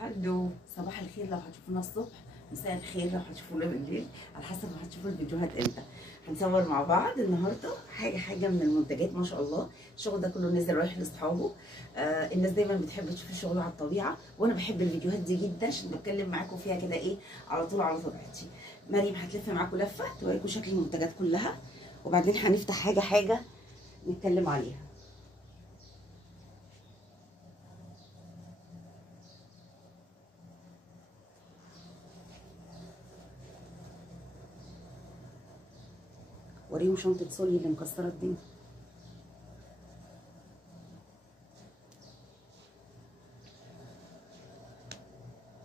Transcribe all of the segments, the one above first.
هلو، صباح الخير لو هتشوفونا الصبح، مساء الخير لو هتشوفونا بالليل، على حسب ما هتشوفوا الفيديوهات امتى. هنصور مع بعض النهارده حاجه من المنتجات. ما شاء الله الشغل ده كله نزل رايح لاصحابه. الناس دايما بتحب تشوف الشغل على الطبيعه، وانا بحب الفيديوهات دي جدا عشان بتكلم معاكم فيها كده ايه على طول على طبيعتي. مريم هتلف معاكم لفه توريكم شكل المنتجات كلها، وبعدين هنفتح حاجه حاجه نتكلم عليها. وريهم شنطة سولي اللي مكسرة الدنيا.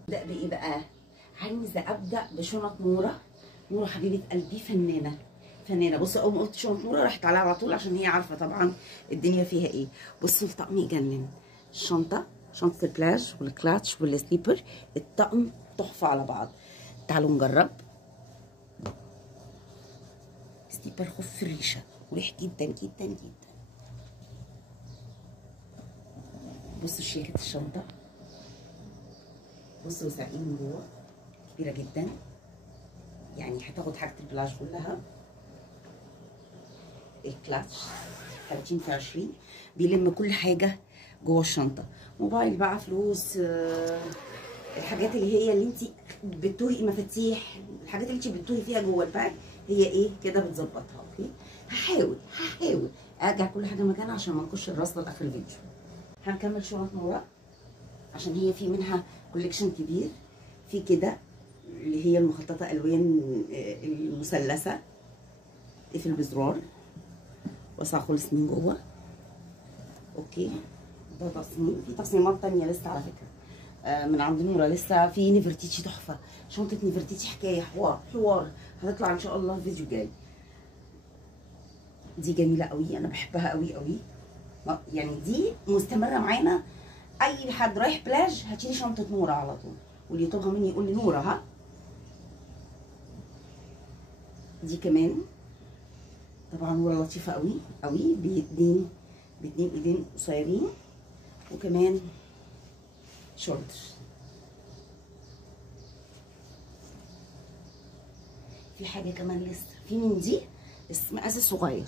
ابدأ بإيه بقى؟ عايزة أبدأ بشنط نورة. نورة حبيبة قلبي فنانة فنانة. بصوا أول ما قلت شنط نورة راحت عليها على طول، عشان هي عارفة طبعا الدنيا فيها إيه. بصوا الطقم يجنن. الشنطة، شنطة البلاج والكلاتش والسليبر، الطقم تحفة على بعض. تعالوا نجرب. سليبر خف الريشة مريح جدا جدا جدا. بصوا شيكة الشنطة، بصوا وسعين من جوه، كبيرة جدا، يعني هتاخد حاجة البلاج كلها. الكلاتش 30 في 20 بيلم كل حاجة جوه الشنطة. موبايل بقى، فلوس، الحاجات اللي انت بتتوهي، مفاتيح، الحاجات اللي انت بتتوهي فيها جوه الباج، هي ايه كده بتظبطها. اوكي، هحاول ارجع كل حاجة مكانها عشان ما نخش الرصة لاخر الفيديو. هنكمل شنط نورة عشان هي في منها كوليكشن كبير. في كده اللي هي المخططة الوان المثلثة، تقفل بزرار، واسع خالص من جوه. اوكي، ده تصميم. في تصميمات تانية لسه على فكرة من عند نورة. لسه في نيفرتيتشي تحفة. شنطة نيفرتيتشي حكاية، حوار هتطلع ان شاء الله الفيديو الجاي. دي جميلة قوي، انا بحبها قوي قوي. يعني دي مستمرة معانا. اي حد رايح بلاج هاتيلي شنطة نورة على طول، واللي يطلبها مني يقول لي نورة. ها، دي كمان طبعا نورة لطيفة قوي قوي، باتنين ايدين قصيرين، وكمان شولدر. في حاجة كمان لسه في من دي، بس مقاس صغير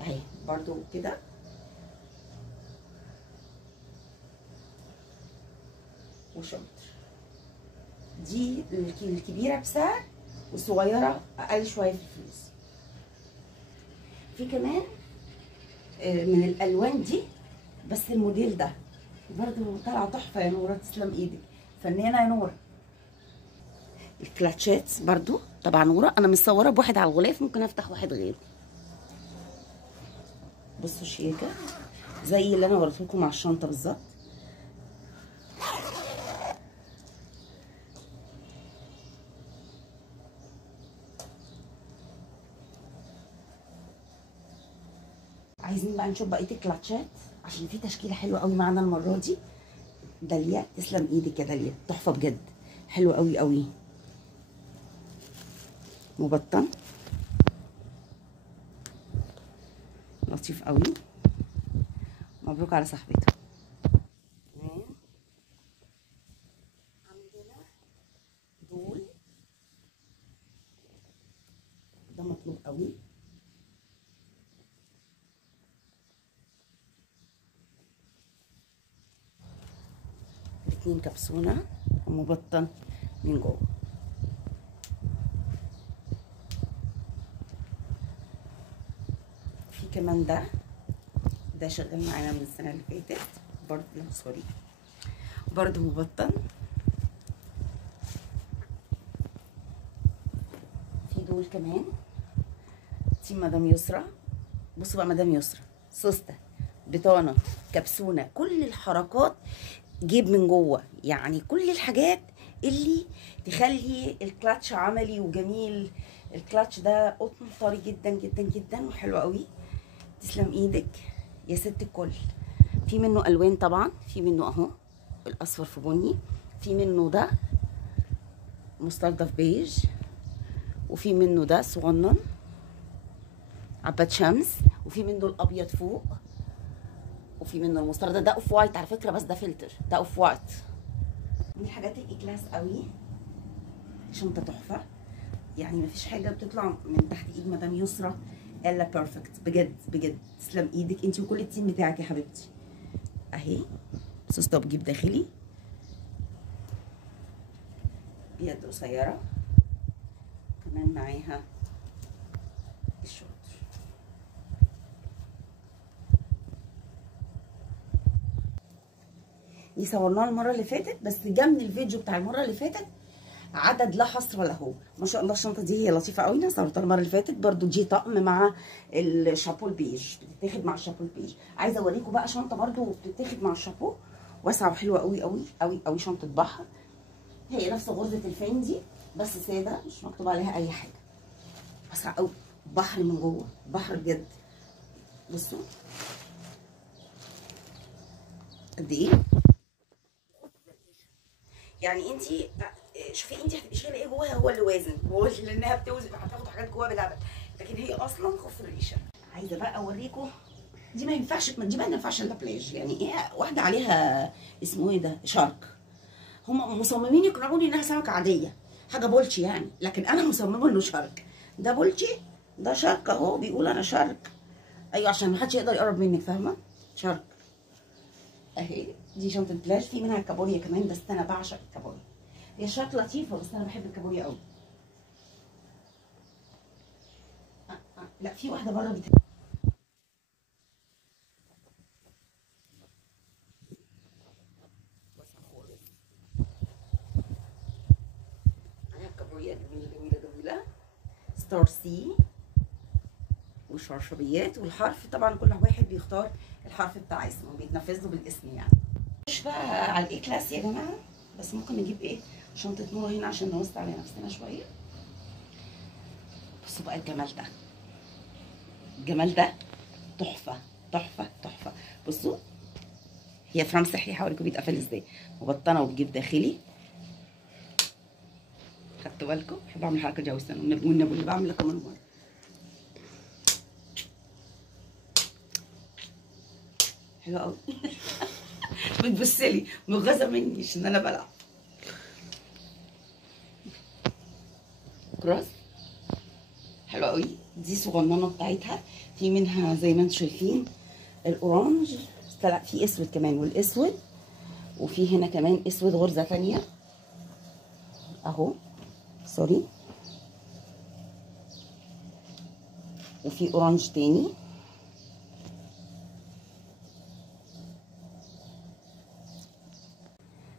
اهي برضو كده. وشولدر. دي الكبيرة بسعر، والصغيرة أقل شوية في الفلوس. في كمان من الألوان دي، بس الموديل ده برضو طالعة تحفة. يا نورة تسلم ايدك، فنانة يا نورة. الكلاتشات برضو طبعا نورة. أنا مصورة بواحد على الغلاف، ممكن أفتح واحد غيره. بصوا شيكة زي اللي أنا وريتهولكم مع الشنطة بالظبط. عايزين بقى نشوف بقيه الكلاتشات عشان في تشكيله حلوه قوي معانا المره دي. داليا تسلم ايدك يا داليا، تحفه بجد، حلوه قوي قوي. مبطن لطيف قوي، مبروك على صاحبته. تمام، عندنا دول، ده مطلوب قوي. الاتنين كبسونه ومبطن من جوه. في كمان ده شغال معانا من السنه اللي فاتت برضه، سوري، برضه مبطن. في دول كمان تيم مدام يسرا. بصوا بقى، مدام يسرا سوسته، بطانه، كبسونه، كل الحركات جيب من جوه، يعني كل الحاجات اللي تخلي الكلاتش عملي وجميل. الكلاتش ده قطن طري جدا جدا جدا وحلو قوي. تسلم ايدك يا ست الكل. في منه الوان طبعا، في منه اهو الاصفر في بني، في منه ده مستردف بيج، وفي منه ده صغنن عباد شمس، وفي منه الابيض فوق، وفي منه المستردة. ده اوف وايت على فكره، بس ده فلتر، ده اوف وايت. من الحاجات الاكلاس قوي، شنطه تحفه، يعني مفيش حاجه بتطلع من تحت ايد مدام يسرا الا بيرفكت. بجد بجد تسلم ايدك انت وكل التيم بتاعك يا حبيبتي. اهي سوسته بجيب داخلي، بيد قصيره، كمان معاها الشورت. دي صورناها المره اللي فاتت، بس جه من الفيديو بتاع المره اللي فاتت عدد لا حصر له. ما شاء الله الشنطه دي هي لطيفه قوي، انا صورتها المره اللي فاتت برده. دي طقم مع الشابو البيج، بتتاخد مع الشابو البيج. عايزه اوريكم بقى شنطه برده بتتاخد مع الشابو، واسعه وحلوه قوي قوي قوي قوي. شنطه بحر، هي نفس غرزه الفان دي بس ساده، مش مكتوب عليها اي حاجه. واسعه قوي، بحر من جوه، بحر بجد. بصوا قد ايه، يعني انت شوفي انت هتبقي شايله ايه جواها، هو اللي وازن، هو لانها بتوزن هتاخد حاجات جواها بالهبل، لكن هي اصلا خف الريشه. عايزه بقى اوريكم دي، ما ينفعش، دي ما ينفعش الا بلاج، يعني ايه واحده عليها اسمه ايه ده، شارك. هم مصممين يقنعوني انها سمكه عاديه، حاجه بولتشي يعني، لكن انا مصممه انه شارك. ده بولتشي، ده شارك اهو، بيقول انا شارك. ايوه عشان ما حدش يقدر يقرب منك، فاهمه؟ شارك اهي. دي شنطه بلاج، في منها الكابوريا كمان، بس انا بعشق الكابوريا. هي شارك لطيفه بس انا بحب الكابوريا قوي. لا في واحده بره عليها الكابوريا جميله جميله جميله، ستار سي وشرشبيات، والحرف طبعا كل واحد بيختار الحرف بتاع اسمه، بيتنفذ له بالاسم يعني. مش بقى على الاي كلاس يا جماعه، بس ممكن نجيب ايه، شنطه نور هنا عشان نوسع على نفسنا شويه. بصوا بقى الجمال ده، الجمال ده تحفه تحفه تحفه. بصوا هي فرام سحري، هوريكم بيتقفل ازاي، مبطنه وبجيب داخلي. خدتوا بالكم؟ بحب اعمل الحركه دي قوي، والنبي اللي بعملها كمان مره. حلوه قوي. بتبصلي مغازه مني عشان انا بلعب كروس. حلوه قوي دي، صغننه بتاعتها، في منها زي ما انتم شايفين الاورانج، لا في اسود كمان، والاسود، وفي هنا كمان اسود غرزه ثانيه اهو، سوري، وفي اورانج تاني.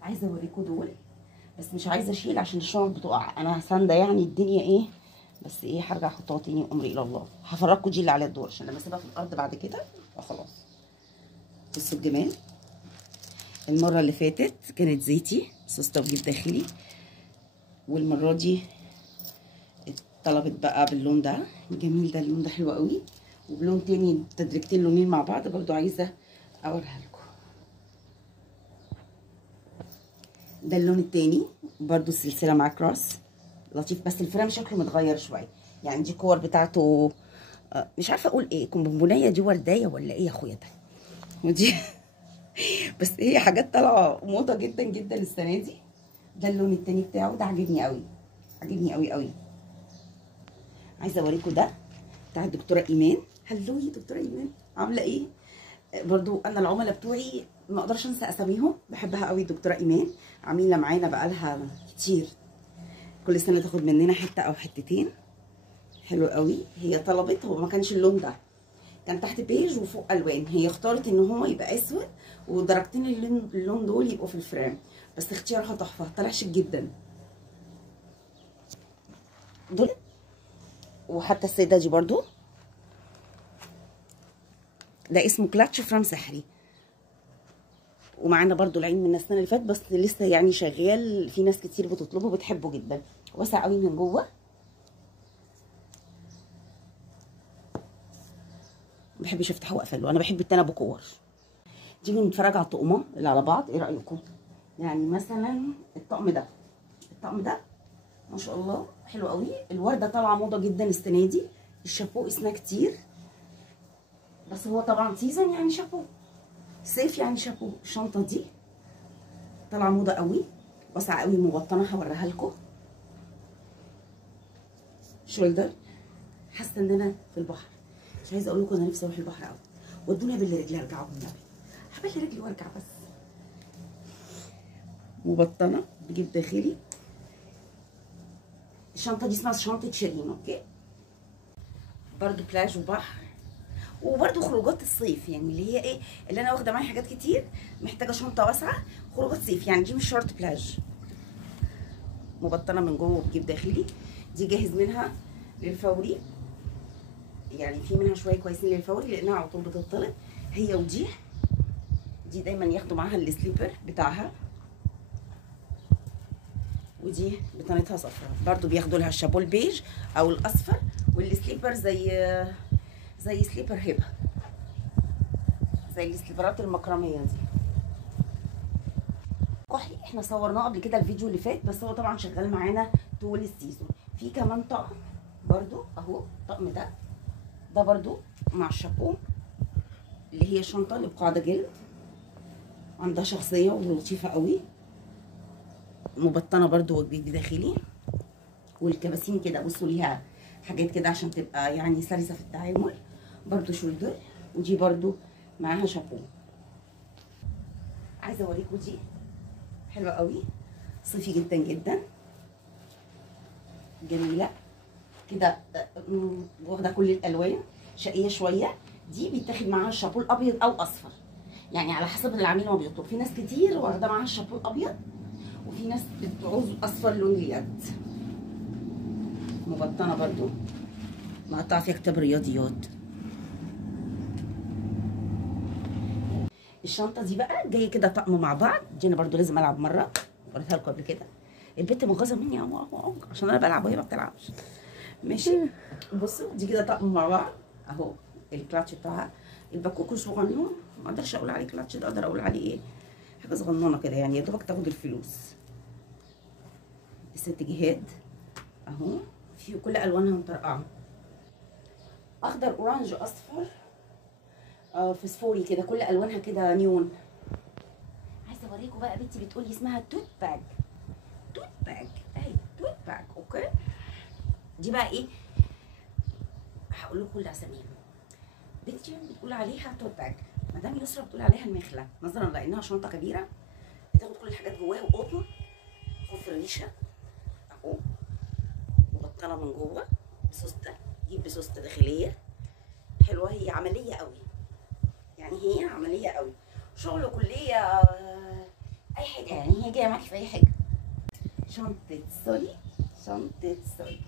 عايزه اوريكم دول، بس مش عايزه اشيل عشان الشنط بتقع، انا سانده يعني الدنيا ايه، بس ايه هرجع احطها تاني وامري الى الله. هفرجكم دي اللي على الدور عشان لما اسيبها في الارض بعد كده خلاص. بصوا الجمال، المره اللي فاتت كانت زيتي سوسته وجيب داخلي، والمره دي طلبت بقى باللون ده الجميل ده. اللون ده حلو قوي، وبلون تاني، تدريجتين لونين مع بعض برضو عايزه اوريها لكم. ده اللون التاني برضو، السلسله مع كروس لطيف، بس الفريم شكله متغير شويه، يعني دي الكور بتاعته مش عارفه اقول ايه، كومبونيه دي ورديه ولا ايه يا اخويا ده، ودي بس هي حاجات طالعه موضه جدا جدا السنه دي. ده اللون التاني بتاعه، ده عاجبني قوي، عاجبني قوي قوي. عايزه اوريكم ده بتاع الدكتوره ايمان. هلو يا دكتوره ايمان، عامله ايه؟ برضو انا العملاء بتوعي ما اقدرش انسى اساميهم، بحبها قوي الدكتوره ايمان، عميله معانا بقالها كتير، كل سنه تاخد مننا حته او حتتين. حلو قوي، هي طلبت، هو ما كانش اللون ده، كان تحت بيج وفوق الوان، هي اختارت ان هو يبقى اسود ودرجتين اللون دول يبقوا في الفريم، بس اختيارها تحفه، طلع شيك جدا دول. وحتى السيده دي برضو، ده اسمه كلاتش فرام سحري، ومعانا برضو العين من السنه اللي فاتت، بس لسه يعني شغال، في ناس كتير بتطلبه بتحبه جدا، واسع قوي من جوه. ما بحبش افتحه واقفله، انا بحب التنى بكور. تيجي نتفرج على الطقمه اللي على بعض، ايه رايكم؟ يعني مثلا الطقم ده، الطقم ده ما شاء الله حلو قوي، الورده طالعه موضه جدا السنه دي، الشابو اسمها كتير، بس هو طبعا سيزون يعني شابو، صيف يعني شابو. الشنطه دي طالعه موضه قوي، واسعه قوي مبطنه، هوريها لكم. شولدر، حاسه ان انا في البحر. مش عايزه اقول لكم انا نفسي اروح البحر قوي. ودوني بالرجلي ارجع والنبي، هبل رجلي وارجع بس. مبطنه بجيب داخلي. الشنطه دي اسمها شنطه شيرين. اوكي، برضو بلاج وبحر، وبرضو خروجات الصيف، يعني اللي هي ايه، اللي انا واخده معايا حاجات كتير، محتاجه شنطه واسعه، خروجات صيف يعني. دي مش شورت بلاج، مبطنه من جوه وبجيب داخلي. دي جاهز منها للفوري، يعني في منها شويه كويسين للفوري لانها على طول بتطلب. هي ودي دايما ياخدوا معاها السليبر بتاعها، ودي بطانتها صفراء برضو بياخدوا لها الشابول بيج او الاصفر، والسليبر زي سليبر هبه، زي السليبرات المكرميه دي. كحلي احنا صورناه قبل كده الفيديو اللي فات، بس هو طبعا شغال معانا طول السيزون. في كمان طقم برضو اهو، الطقم ده برضو مع الشابو، اللي هي شنطه اللي بقاعده جلد، عندها شخصيه ولطيفه قوي، مبطنه برضو وجبيب داخلي. والكباسين كده بصوا ليها حاجات كده عشان تبقى يعني سلسه في التعامل. برضو شولدر، ودي برضو معاها شابو. عايزه اوريكم دي حلوه قوي، صيفي جدا جدا، جميله كده، واخده كل الالوان، شقيه شويه. دي بيتاخد معاها الشابو الابيض او اصفر، يعني على حسب العميل ما بيطلب. في ناس كتير واخده معاها الشابو الابيض، وفي ناس بتعوز اصفر لون اليد. مبطنه برضو، مقطعه فيها كتاب رياضيات. الشنطه دي بقى جايه كده طقم مع بعض. دي انا برضو لازم العب مره، قلتها لكم قبل كده. البنت مغاظه مني عشان انا بلعب وهي ما بتلعبش. ماشي، بصوا دي كده طقم مع بعض اهو. الكلاتش بتاعها الباكوكو صغنون، ما اقدرش اقول عليه كلاتش، ده اقدر اقول عليه ايه، حاجه صغنونه كده يعني، يا دوبك تاخد الفلوس. الست جهاد اهو، في كل الوانها مطرقعه، اخضر اورانج اصفر فسفوري كده، كل الوانها كده نيون. عايزه اوريكم بقى بنتي بتقولي اسمها توت باج. توت باج اهي، توت باج. اوكي، دي بقى ايه، هقول لكم كل اساميها. بنتي بتقول عليها توت باج، مدام يسرا بتقول عليها المخله، نظرا لانها شنطه كبيره بتاخد كل الحاجات جواها، وقطن خف ريشه اهو، مبطنه من جوه بسوسته، جيب بسوسته داخليه حلوه. هي عمليه قوي، يعني هي عمليه قوي، شغل كليه اي حاجه، يعني هي جايه معاكي في اي حاجه. شنطه سولي، شنطه سولي،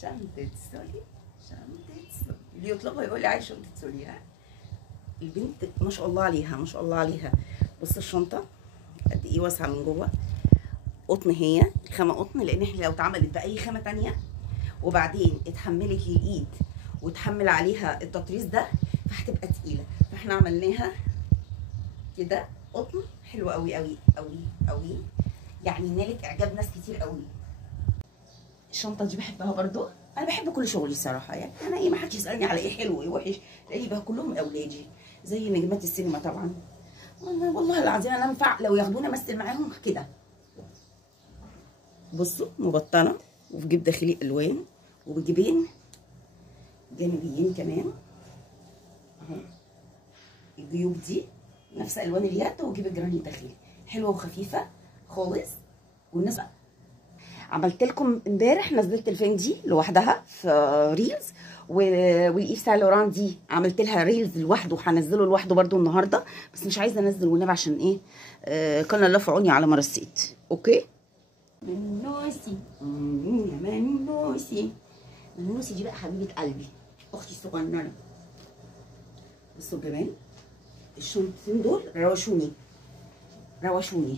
شنطه سولي، شنطه سولي، اللي يطلبها يقول لي عايز شنطه سولي. ها، البنت ما شاء الله عليها، ما شاء الله عليها. بص الشنطه قد ايه واسعه من جوه، قطن، هي الخامه قطن، لان احنا لو اتعملت باي خامه تانيه وبعدين اتحملت للايد وتحمل عليها التطريز ده فهتبقى تقيله، فاحنا عملناها كده قطن، حلو قوي قوي قوي قوي، يعني نالت اعجاب ناس كتير قوي. الشنطه دي بحبها برضو، انا بحب كل شغلي الصراحه، يعني انا ايه، ما حدش يسالني على ايه حلو وايه وحش، تلاقيه بقى كلهم اولادي زي نجمات السينما طبعا. والله العظيم انا انفع لو ياخدوني امثل معاهم كده. بصوا مبطنه وفي جيب داخلي الوان، وبجيبين جانبيين كمان اهو. الجيوب دي نفس الوان اليد، وجيب الجراني الداخلي، حلوه وخفيفه خالص. والناس بقى عملت لكم امبارح، نزلت الفين دي لوحدها في ريلز، والايف سان لوران دي عملت لها ريلز لوحده، وهنزله لوحده برده النهارده، بس مش عايزه انزل والنبي عشان ايه، كان الله في عوني على ما رصيت. اوكي، منوسي يا منوسي، منوسي دي بقى حبيبه قلبي، اختي الصغننه. بصوا كمان الشنطتين دول روشوني روشوني.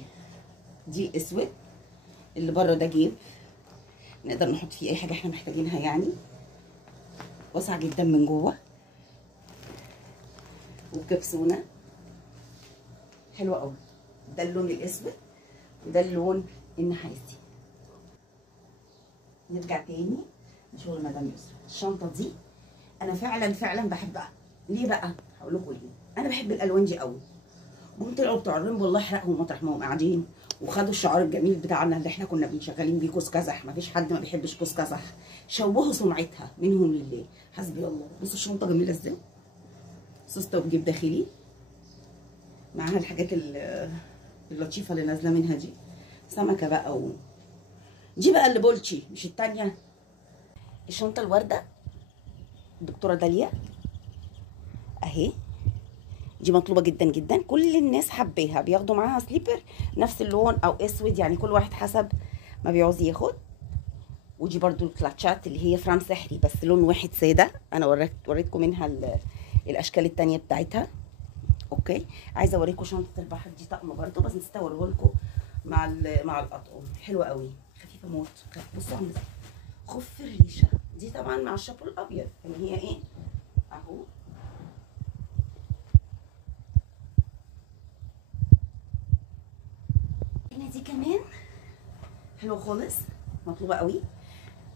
دي اسود، اللي بره ده جيب نقدر نحط فيه اي حاجه احنا محتاجينها، يعني واسع جدا من جوه، وبكبسونه حلوه قوي. ده اللون الاسود وده اللون النحاسي. نرجع تاني لشغل مدام يسرا. الشنطه دي انا فعلا بحبها. ليه بقى؟ هقول لكم ليه. انا بحب الالوان دي قوي. جم طلعوا بتوع الريمبو، الله يحرقهم مطرح ما هم قاعدين، وخدوا الشعار الجميل بتاعنا اللي احنا كنا بنشغلين بيه كوس كزح. مفيش حد ما بيحبش كوس كزح. شوهوا سمعتها منهم لله. حسبي الله. بصوا الشنطه جميله ازاي، سوسته وبجيب داخلي معاها الحاجات اللطيفه اللي نازله منها دي، سمكه بقى دي بقى اللي بولتشي مش التانيه. الشنطه الورده الدكتوره داليا اهي، دي مطلوبه جدا جدا، كل الناس حباها. بياخدوا معاها سليبر نفس اللون او اسود، يعني كل واحد حسب ما بيعوز ياخد. ودي برضو الكلاتشات اللي هي فرام سحري بس لون واحد ساده. انا وريتكم منها الاشكال التانيه بتاعتها. اوكي، عايزه اوريكم شنطه البحر دي طقم برضو، بس نسيت اوريه لكم مع الاطقم. حلوه قوي، خفيفه موت. بصوا عامله خف الريشه دي طبعا مع الشابو الابيض، يعني هي ايه اهو. هنا دي كمان حلوه خالص، مطلوبه قوي.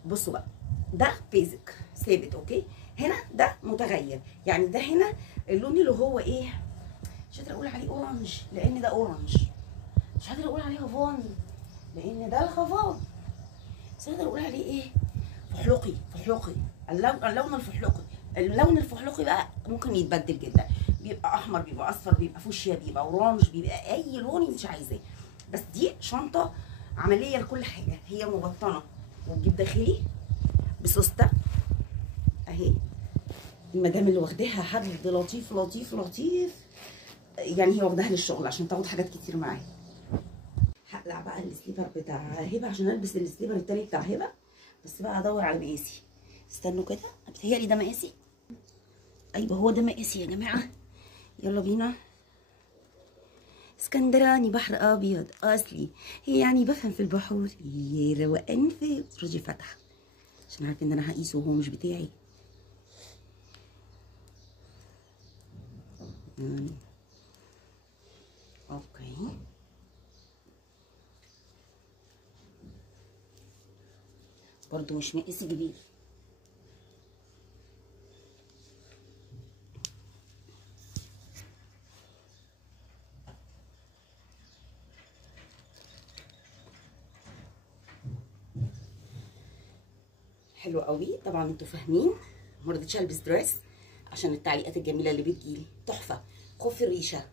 بصوا بقى، ده بيزك ثابت اوكي، هنا ده متغير. يعني ده هنا اللون اللي هو ايه، مش قادره اقول عليه اورنج لان ده اورنج، مش قادره اقول عليه هافون لان ده الخفاض، بس قادره اقول عليه ايه، فحلقي. اللون الفحلقي. اللون الفحلقي بقى ممكن يتبدل جدا، بيبقى احمر، بيبقى اصفر، بيبقى فوشيا، بيبقى اورانج، بيبقى اي لون انت عايزاه. بس دي شنطه عمليه لكل حاجه، هي مبطنه وتجيب داخلي بسوسته اهي. المدام اللي واخداها حد لطيف لطيف لطيف، يعني هي واخداها للشغل عشان تاخد حاجات كتير معاها. هقلع بقى السليبر بتاع هبه عشان البس السليبر التاني بتاع هبه، بس بقى ادور على مقاسي. استنوا كده، بتهيألي ده مقاسي. ايوه هو ده مقاسي يا جماعه. يلا بينا. اسكندراني بحر ابيض اصلي، هي يعني بفهم في البحور، يا روقان في رجي فتح عشان عارفه ان انا هقيسه وهو مش بتاعي. اوكي، برضو مش مقاسي كبير. حلو قوي. طبعا انتوا فاهمين ما رضيتش البس دريس عشان التعليقات الجميله اللي بتجيلي. تحفه. خوف الريشه